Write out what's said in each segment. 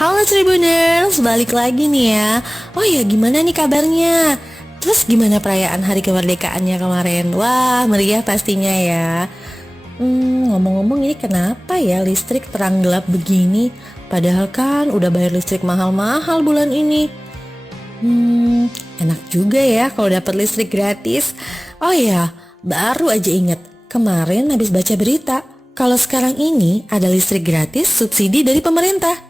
Halo Tribuners, balik lagi nih ya. Oh ya, gimana nih kabarnya? Terus gimana perayaan hari kemerdekaannya kemarin? Wah, meriah pastinya ya. Ngomong-ngomong ini kenapa ya listrik terang gelap begini? Padahal kan udah bayar listrik mahal-mahal bulan ini. Enak juga ya kalau dapat listrik gratis. Oh ya, baru aja inget. Kemarin habis baca berita, kalau sekarang ini ada listrik gratis subsidi dari pemerintah.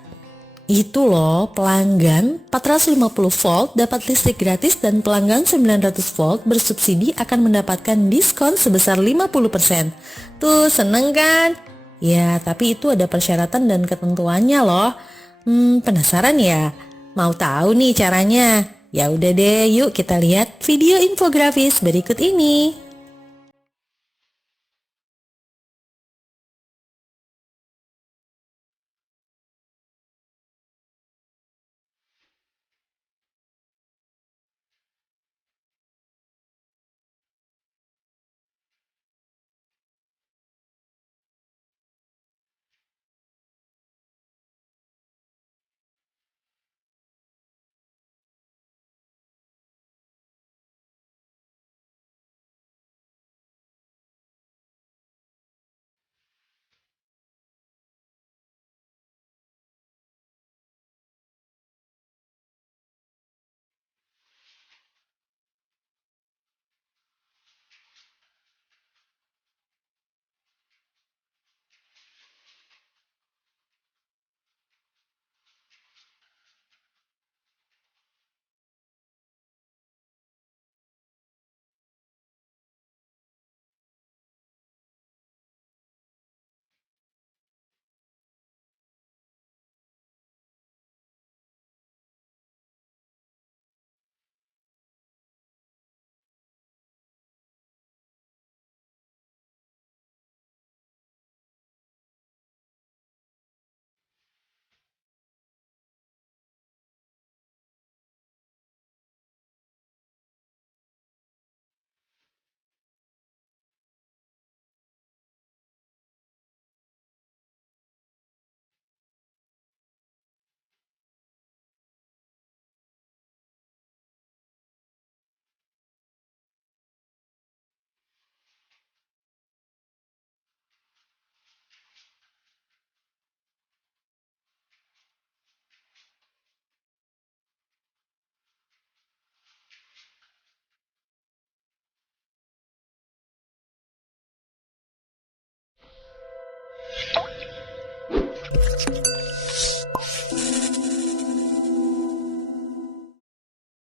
Itu loh, pelanggan 450 volt dapat listrik gratis dan pelanggan 900 volt bersubsidi akan mendapatkan diskon sebesar 50%. Tuh, seneng kan? Ya, tapi itu ada persyaratan dan ketentuannya loh. Penasaran ya? Mau tahu nih caranya? Ya udah deh, yuk kita lihat video infografis berikut ini.